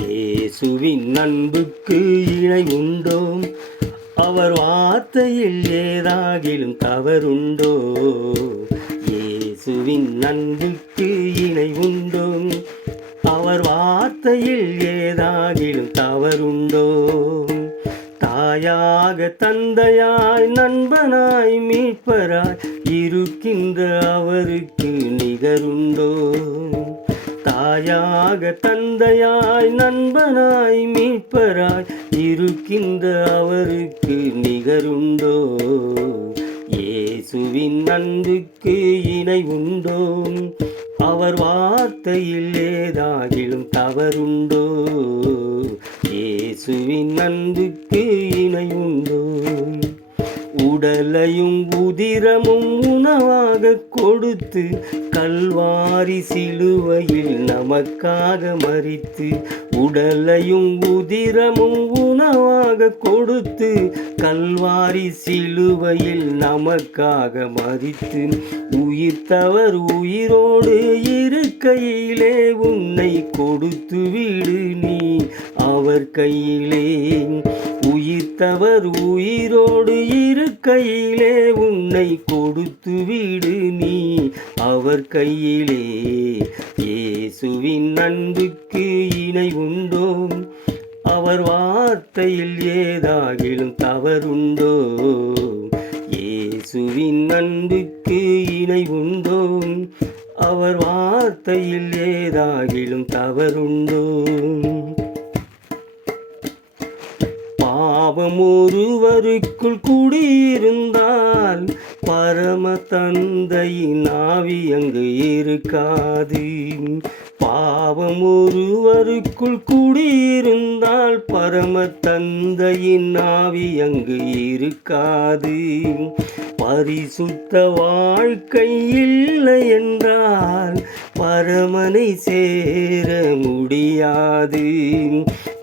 இயேசுவின் அன்புக்கு இணை உண்டோ அவர் வார்த்தையில் ஏதாகிலும் தவறுண்டோ? இயேசுவின் அன்புக்கு இணை உண்டோ அவர் வார்த்தையில் ஏதாகிலும் தவறு தாயாக தந்தையாய் நண்பனாய் மீட்பராய் இருக்கின்ற அவருக்கு நிகருண்டோ? தாயாக தந்தையாய் நண்பனாய் மீட்பராய் இருக்கின்ற அவருக்கு நிகருண்டோ? இயேசுவின் அன்புக்கு இணை உண்டோ அவர் வார்த்தையில் அன்புக்கு உண்டோ உடலையும் உதிரமும் உணவாக கொடுத்து கல்வாரி சிலுவையில் நமக்காக மறித்து உடலையும் உதிரமும் உணவாக கொடுத்து கல்வாரி சிலுவையில் நமக்காக மறித்து உயிர்த்தவர் உயிரோடு இருக்கையிலே உன்னை கொடுத்து விடு நீ அவர் கையிலே உயிர்த்தவர் உயிரோடு இருக்கையிலே உன்னை கொடுத்து விடு நீ. அவர் கையிலே இயேசுவின் அன்புக்கு இணை உண்டோ? அவர் வார்த்தையில் ஏதாகிலும் தவறுண்டோ? இயேசுவின் அன்புக்கு இணை உண்டோ? அவர் வார்த்தையில் ஏதாகிலும் தவறுண்டோ? பாவம் ஒருவருக்குள் குடியிருந்தால் பரம தந்தையின் ஆவி அங்கு இருக்காது. பாவம் ஒருவருக்குள் குடியிருந்தால் பரம தந்தையின் ஆவி அங்கு இருக்காது. பரிசுத்த வாழ்க்கை இல்லை என்றால் பரமனை சேர முடியாது.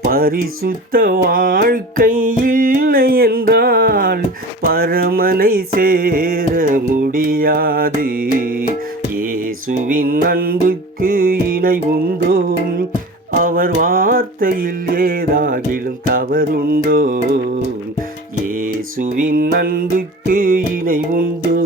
பரிசுத்த வாழ்க்கை இல்லை என்றால் பரமனை சேர முடியாது. இயேசுவின் அன்புக்கு இணை உண்டோ? அவர் வார்த்தையில் ஏதாகிலும் தவறுண்டோ? இயேசுவின் அன்புக்கு இணை உண்டோ?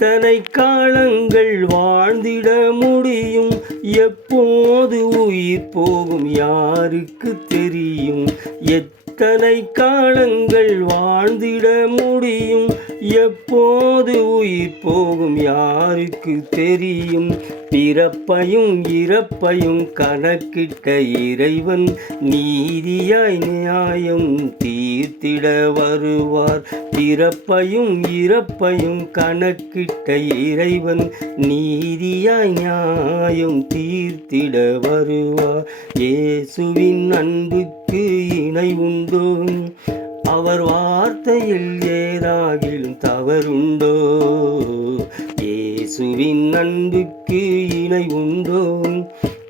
எத்தனை காலங்கள் வாழ்ந்திட முடியும்? எப்போது உயிர் போகும் யாருக்கு தெரியும்? எத்தனை காலங்கள் வாழ்ந்திட முடியும்? எப்போது உயிர் போகும் யாருக்கு தெரியும்? பிறப்பையும் இறப்பையும் கணக்கிட்ட இறைவன் நீதியாய் நியாயம் தீர்த்திட வருவார். பிறப்பையும் இறப்பையும் கணக்கிட்ட இறைவன் நீதியாய் நியாயம் தீர்த்திட வருவார். இயேசுவின் அன்புக்கு இணை உண்டோ. அவர் வார்த்தையில் ஏதாகிலும் தவறுண்டோ? இயேசுவின் அன்புக்கு இணை உண்டோ?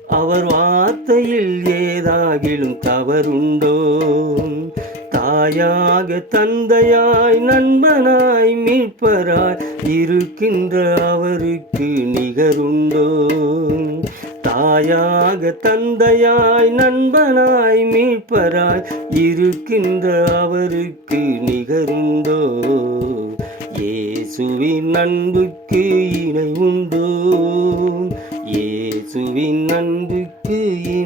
அவர் வார்த்தையில் ஏதாகிலும் தவறுண்டோ? தாயாக தந்தையாய் நண்பனாய் மீட்பராய் இருக்கின்ற அவருக்கு நிகருண்டோ? தாயாக தந்தையாய் நண்பனாய் மீட்பராய் இருக்கின்ற அவருக்கு நிகருந்தோ இயேசுவின் அன்புக்கு இணை உண்டோ? இயேசுவின் அன்புக்கு இணை